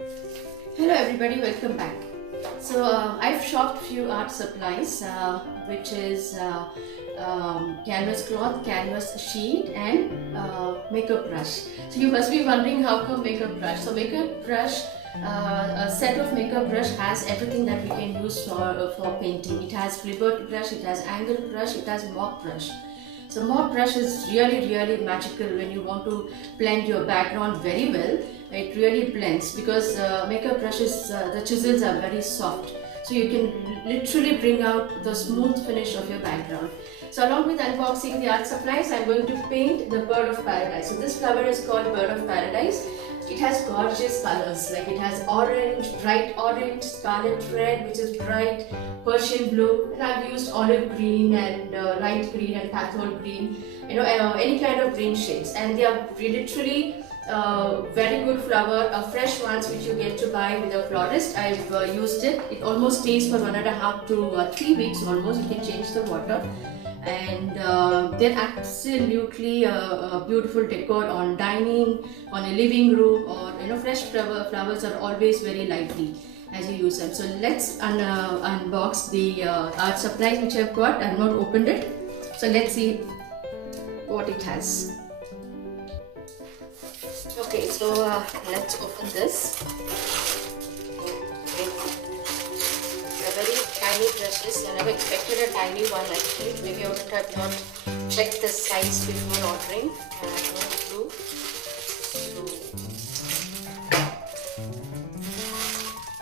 Hello everybody, welcome back. I've shopped few art supplies which is canvas cloth, canvas sheet and makeup brush. So you must be wondering how come makeup brush. So makeup brush, a set of makeup brush has everything that we can use for painting. It has Flipkart brush, it has angle brush, it has mop brush. So mop brush is really magical when you want to blend your background very well. It really blends because makeup brushes, the chisels are very soft. So you can literally bring out the smooth finish of your background. So along with unboxing the art supplies, I'm going to paint the bird of paradise. So this flower is called bird of paradise. It has gorgeous colors, like it has orange, bright orange, scarlet red, which is bright, Persian blue, and I've used olive green and light green and cathode green, any kind of green shades, and they are literally very good flower, fresh ones which you get to buy with a florist. I've used it. It almost stays for 1.5 to 3 weeks almost. You can change the water. And they're absolutely a beautiful decor on dining, on a living room, or fresh flowers are always very lively as you use them. So let's unbox the art supplies which I've got. I've not opened it, so let's see what it has. Okay, so let's open this. Very tiny brushes. I never expected a tiny one actually. Maybe I would have not checked the size before ordering. I have no clue.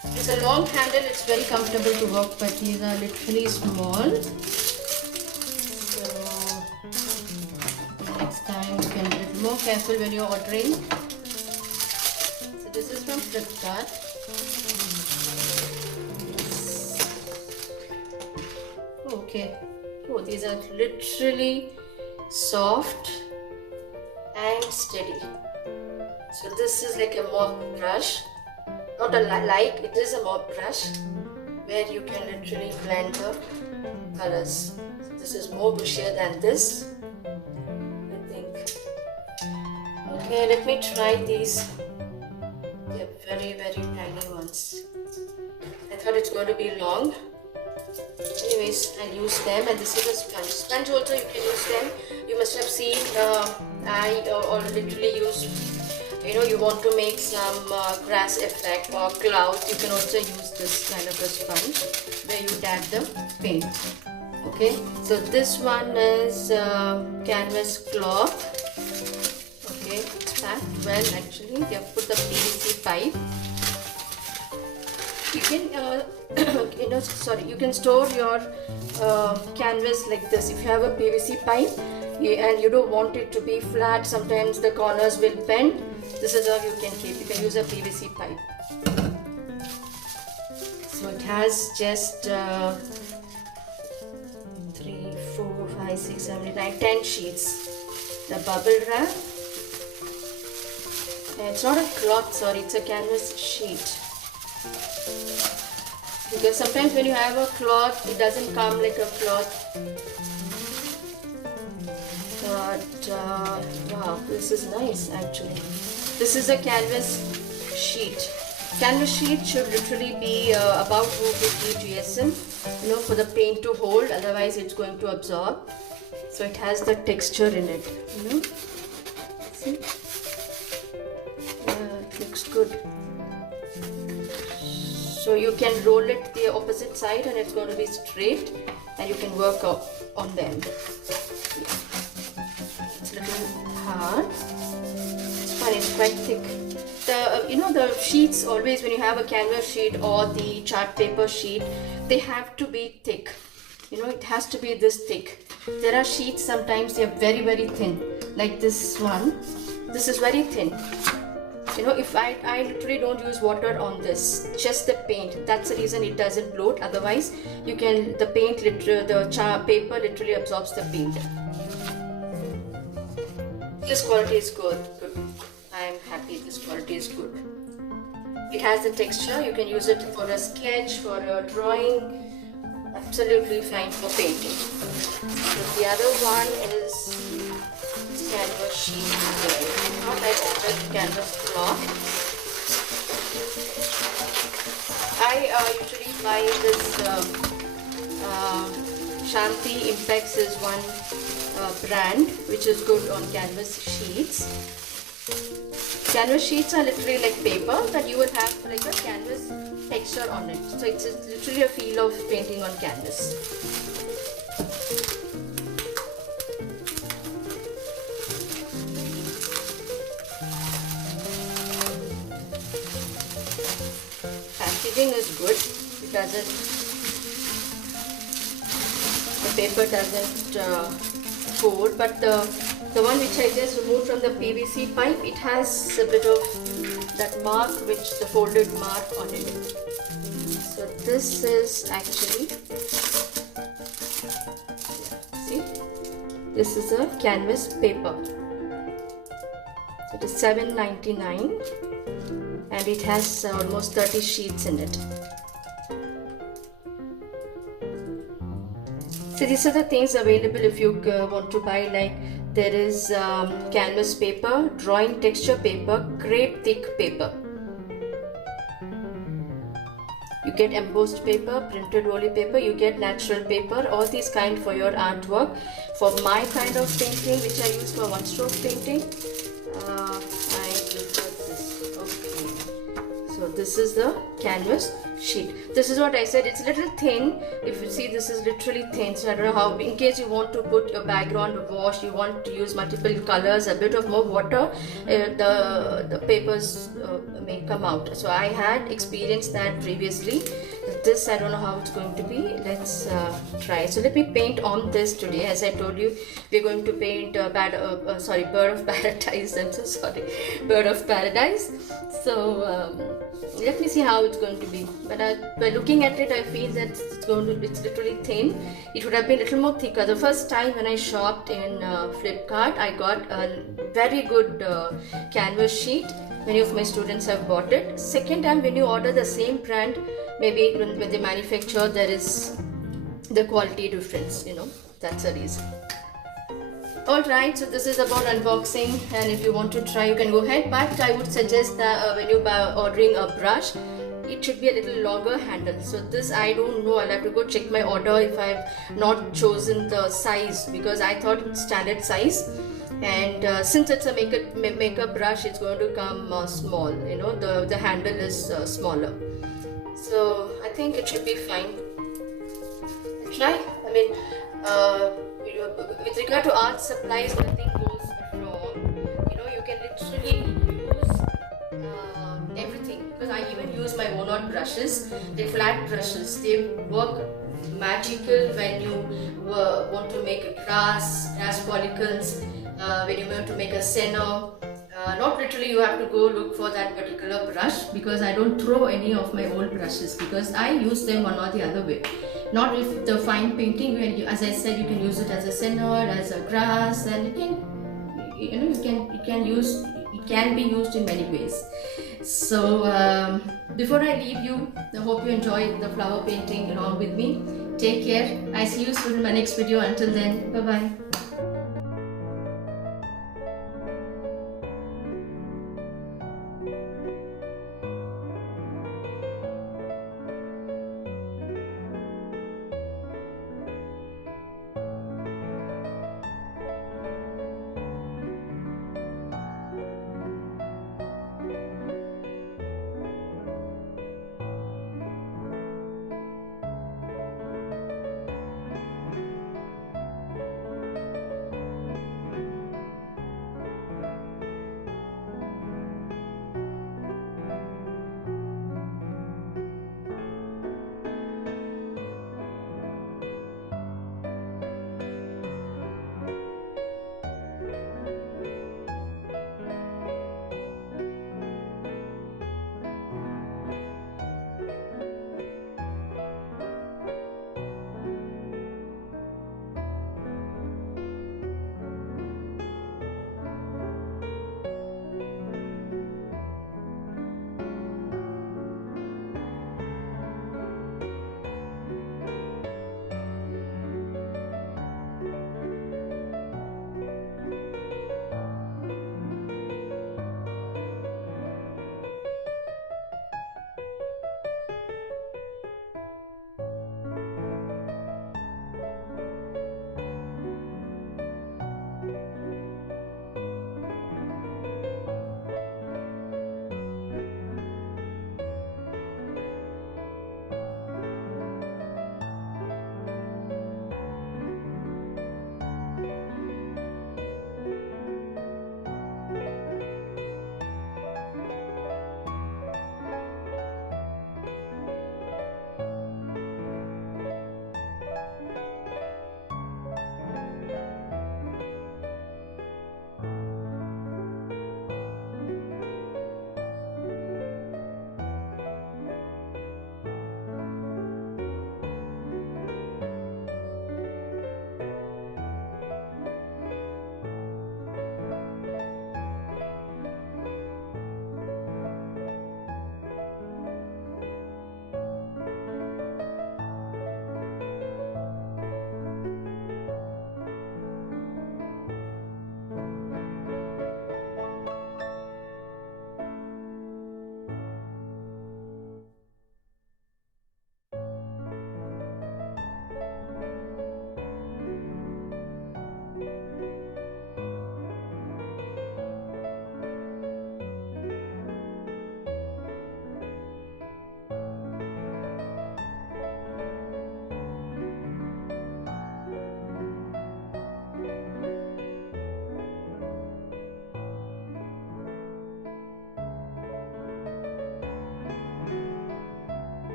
So it's a long handle. It's very comfortable to work, but these are literally small. So next time you can be a little more careful when you're ordering. So this is from Flipkart. Okay. Oh, these are literally soft and steady. So this is like a mop brush, not a light. It is a mop brush where you can literally blend the colors. So this is more bushier than this, I think. Okay, let me try these. They're very tiny ones. I thought it's going to be long. Anyways, I'll use them, and this is a sponge. Sponge also you can use them. You must have seen I literally use, you want to make some grass effect or clouds. You can also use this kind of a sponge where you dab the paint. Okay, so this one is canvas cloth. Okay, it's packed well actually. They have put the PVC pipe. You can you can store your canvas like this. If you have a PVC pipe and you don't want it to be flat, sometimes the corners will bend. This is how you can keep. You can use a PVC pipe. So it has just 3, 4, 5, 6, 7, 8, 9, 10 sheets. The bubble wrap. It's not a cloth, sorry, it's a canvas sheet. Because sometimes when you have a cloth, it doesn't come like a cloth. But wow, this is nice actually. This is a canvas sheet. Canvas sheet should literally be about 250 GSM, for the paint to hold. Otherwise, it's going to absorb. So it has the texture in it. See? It looks good. So you can roll it the opposite side and it's going to be straight, and you can work on them. It's a little hard. It's fine, it's quite thick. The sheets, always when you have a canvas sheet or the chart paper sheet, they have to be thick. It has to be this thick. There are sheets sometimes they're very thin, like this one. This is very thin. If I literally don't use water on this, just the paint. That's the reason it doesn't bloat. Otherwise, the paper literally absorbs the paint. This quality is good. I am happy this quality is good. It has the texture. You can use it for a sketch, for a drawing. Absolutely fine for painting. So the other one is canvas sheet. Not like canvas cloth. I usually buy this Shanti Impex is one brand which is good on canvas sheets. Canvas sheets are literally like paper, but you will have like a canvas texture on it. So it's literally a feel of painting on canvas. Packaging is good. The paper doesn't fold, but the one which I just removed from the PVC pipe, it has a bit of that mark, which the folded mark on it. So this is actually, see, this is a canvas paper. It is $7.99 and it has almost 30 sheets in it. So these are the things available if you want to buy. Like there is canvas paper, drawing texture paper, crepe thick paper. You get embossed paper, printed roly paper, you get natural paper, all these kind for your artwork. For my kind of painting, which I use for one-stroke painting, I prefer this. Okay. So this is the canvas sheet. This is what I said, it's a little thin. If you see, this is literally thin, so I don't know how, in case you want to put your background wash, you want to use multiple colors, a bit of more water, the papers may come out. So I had experienced that previously. This I don't know how it's going to be. Let's try. So let me paint on this today. As I told you, we're going to paint Bird of Paradise. I'm so sorry, Bird of Paradise. So let me see how it's going to be. But by looking at it, I feel that it's literally thin. It would have been a little more thicker. The first time when I shopped in Flipkart, I got a very good canvas sheet. Many of my students have bought it. Second time when you order the same brand, maybe when they manufacture, there is the quality difference, you know, that's the reason. Alright, so this is about unboxing, and if you want to try, you can go ahead, but I would suggest that when you buy ordering a brush, it should be a little longer handle. So this, I don't know, I'll have to go check my order if I've not chosen the size, because I thought it's standard size, and since it's a makeup brush, it's going to come small, you know, the handle is smaller. So I think it should be fine. Try. I mean, with regard to art supplies, nothing goes wrong. You know, you can literally use everything. Because I even use my own art brushes. They're flat brushes. They work magical when you want to make a grass follicles, when you want to make a center. Not literally you have to go look for that particular brush, because I don't throw any of my old brushes, because I use them one or the other way. Not if the fine painting, when you, as I said, you can use it as a center, as a grass, and it can be used in many ways. So before I leave you, I hope you enjoyed the flower painting along with me. Take care. I see you soon in my next video. Until then, bye bye.